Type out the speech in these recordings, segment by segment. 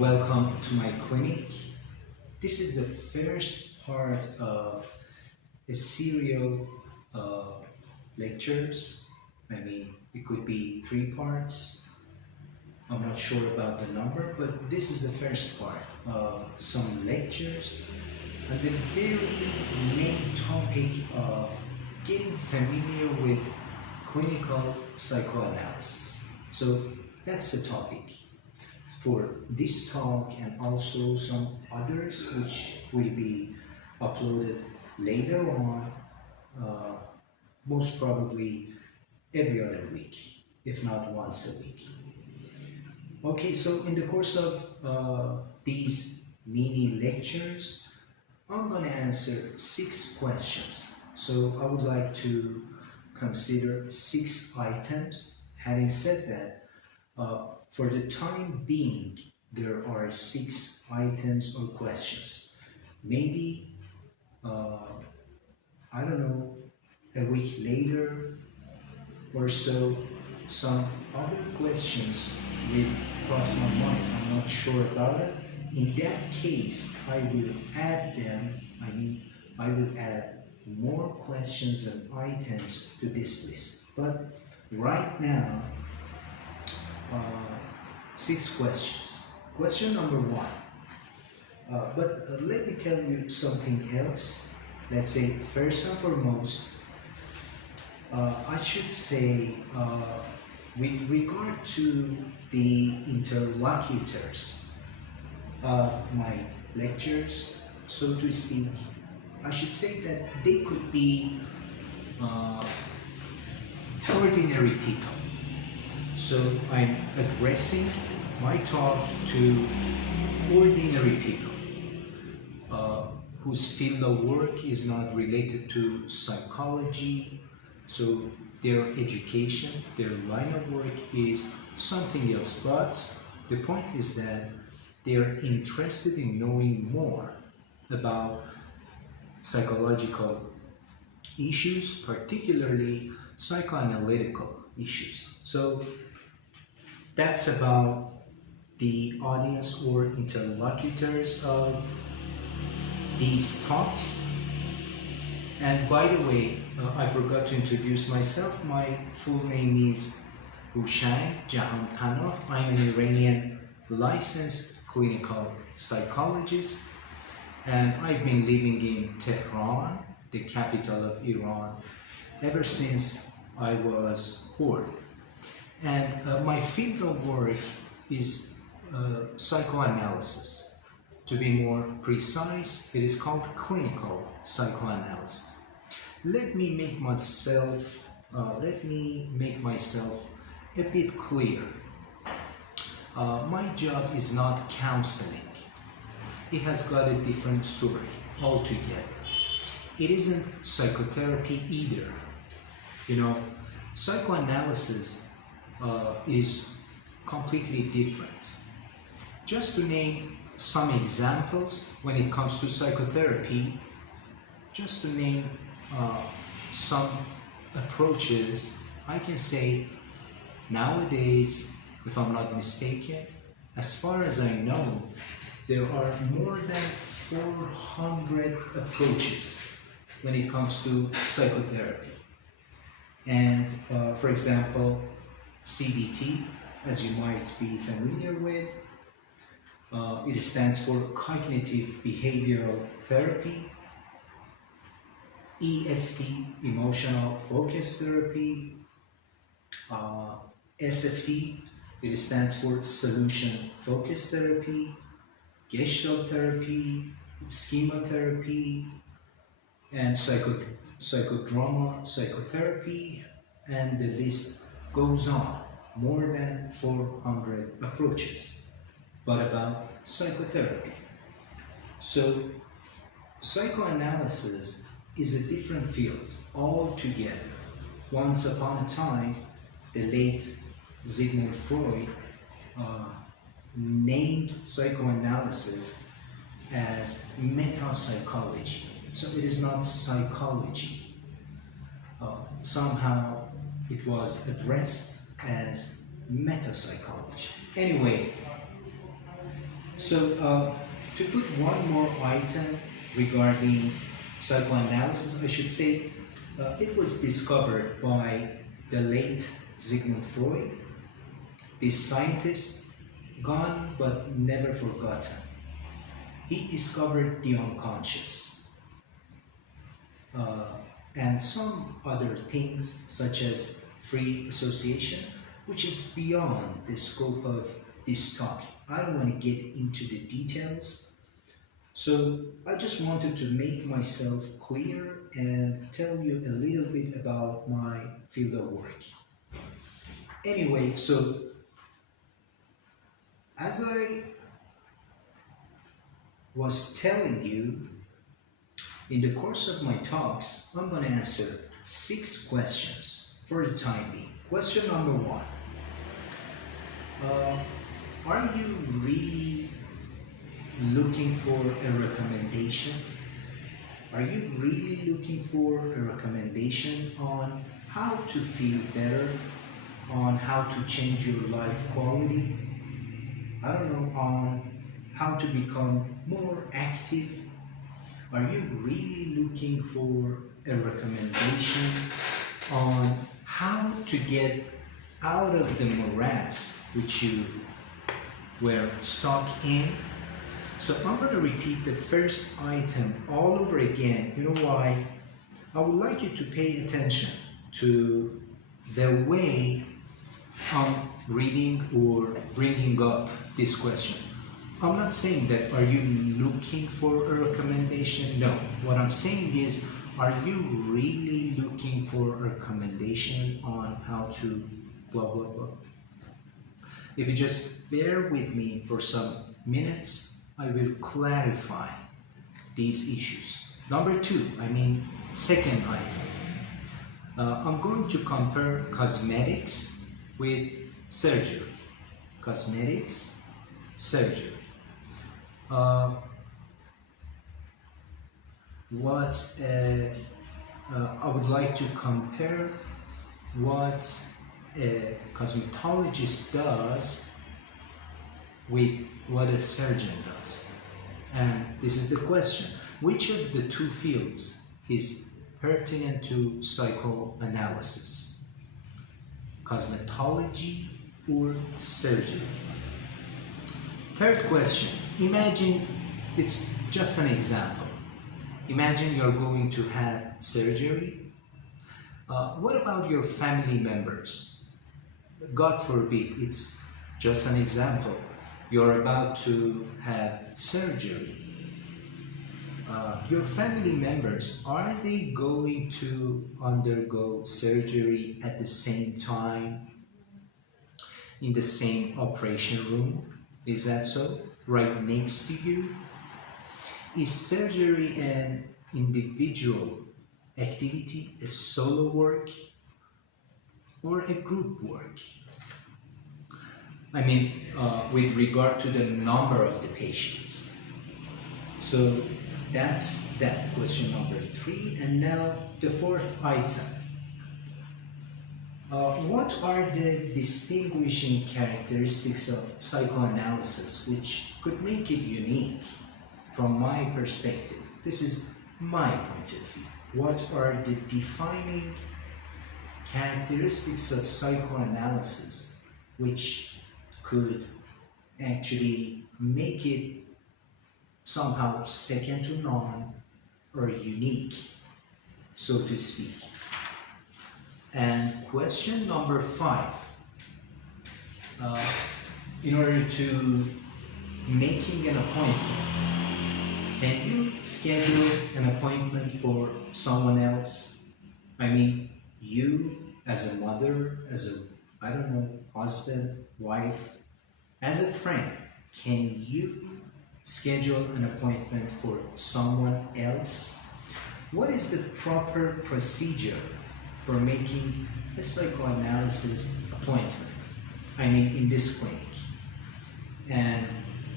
Welcome to my clinic. This is the first part of a serial lectures. It could be 3 parts. I'm not sure about the number, but this is the first part of some lectures and the very main topic of getting familiar with clinical psychoanalysis. So that's the topic for this talk and also some others which will be uploaded later on, most probably every other week, if not once a week. Okay, so in the course of these mini lectures, I'm going to answer 6 questions. So I would like to consider 6 items. Having said that, for the time being, there are 6 items or questions. Maybe, I don't know, a week later or so, some other questions will cross my mind. I'm not sure about it. In that case, I will add them. I will add more questions and items to this list. But right now, 6 questions. Question number 1. But let me tell you something else. Let's say, first and foremost, I should say, with regard to the interlocutors of my lectures, so to speak, I should say that they could be ordinary people. So I'm addressing my talk to ordinary people whose field of work is not related to psychology. So their education, their line of work is something else. But the point is that they are interested in knowing more about psychological issues, particularly psychoanalytical issues. So that's about the audience or interlocutors of these talks. And by the way, I forgot to introduce myself. My full name is Hooshang.Jahanpanah. I'm an Iranian licensed clinical psychologist, and I've been living in Tehran, the capital of Iran, ever since I was born. And my field of work is psychoanalysis. To be more precise, it is called clinical psychoanalysis. Let me make myself a bit clear. My job is not counseling. It has got a different story altogether. It isn't psychotherapy either. Psychoanalysis is completely different. Just to name some examples when it comes to psychotherapy, just to name some approaches, I can say nowadays, if I'm not mistaken, as far as I know, there are more than 400 approaches when it comes to psychotherapy. And for example, CBT, as you might be familiar with, it stands for cognitive behavioral therapy. EFT, emotional focus therapy. SFT, it stands for solution focus therapy. Gestalt therapy, schema therapy, and psychodrama psychotherapy, and the list goes on. More than 400 approaches, but about psychotherapy. So psychoanalysis is a different field altogether. Once upon a time, the late Sigmund Freud named psychoanalysis as metapsychology. So it is not psychology. Somehow it was addressed as metapsychology. Anyway, So to put one more item regarding psychoanalysis, I should say it was discovered by the late Sigmund Freud, this scientist, gone but never forgotten. He discovered the unconscious and some other things such as free association, which is beyond the scope of this talk. I don't want to get into the details, so I just wanted to make myself clear and tell you a little bit about my field of work. Anyway, so as I was telling you, in the course of my talks, I'm going to answer 6 questions for the time being. Question number 1. Are you really looking for a recommendation? Are you really looking for a recommendation on how to feel better, on how to change your life quality? I don't know, on how to become more active? Are you really looking for a recommendation on how to get out of the morass which you were stuck in? So I'm going to repeat the first item all over again. You know why? I would like you to pay attention to the way I'm reading or bringing up this question. I'm not saying that are you looking for a recommendation? No. What I'm saying is, are you really looking for a recommendation on how to blah, blah, blah? If you just bear with me for some minutes, I will clarify these issues. Number 2, second item. I'm going to compare cosmetics with surgery. Cosmetics, surgery. I would like to compare what a cosmetologist does with what a surgeon does. And this is the question: which of the 2 fields is pertinent to psychoanalysis? Cosmetology or surgery? Third question: imagine, it's just an example. Imagine you're going to have surgery. What about your family members? God forbid, it's just an example. You're about to have surgery. Your family members, are they going to undergo surgery at the same time, in the same operation room? Is that so? Right next to you? Is surgery an individual activity, a solo work, or a group work? With regard to the number of the patients. So that's that, question number 3. And now the 4th item. What are the distinguishing characteristics of psychoanalysis which could make it unique from my perspective? This is my point of view. What are the defining characteristics of psychoanalysis which could actually make it somehow second to none or unique, so to speak? And question number 5, in order to making an appointment, can you schedule an appointment for someone else? You as a mother, as a, husband, wife, as a friend, can you schedule an appointment for someone else? What is the proper procedure for making a psychoanalysis appointment? In this clinic. And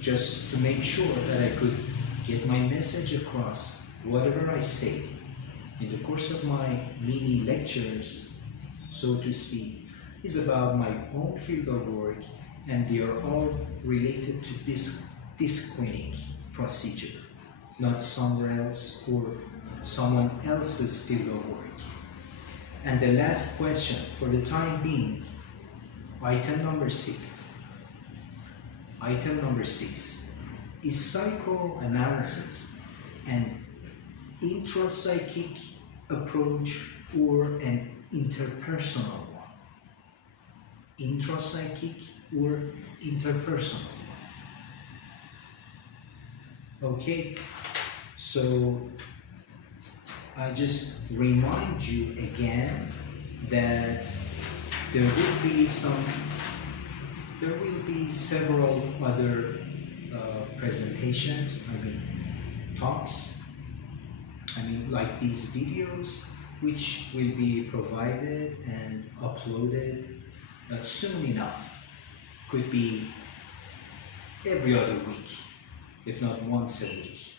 just to make sure that I could get my message across, whatever I say in the course of my mini lectures, so to speak, is about my own field of work, and they are all related to this this clinic procedure, not somewhere else or someone else's field of work. And the last question for the time being, item number 6. Item number 6. Is psychoanalysis an intrapsychic approach or an interpersonal one? Intrapsychic or interpersonal? Okay, so I just remind you again that there will be several other presentations, talks, like these videos, which will be provided and uploaded soon enough. Could be every other week, if not once a week.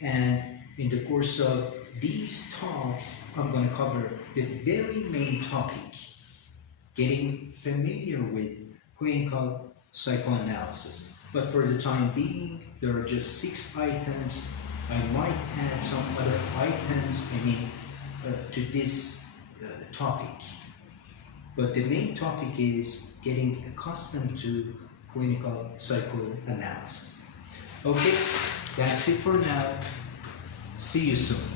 And in the course of these talks, I'm going to cover the very main topic, getting familiar with clinical psychoanalysis. But for the time being, there are just 6 items. I might add some other items, to this topic. But the main topic is getting accustomed to clinical psychoanalysis. Okay, that's it for now. See you soon.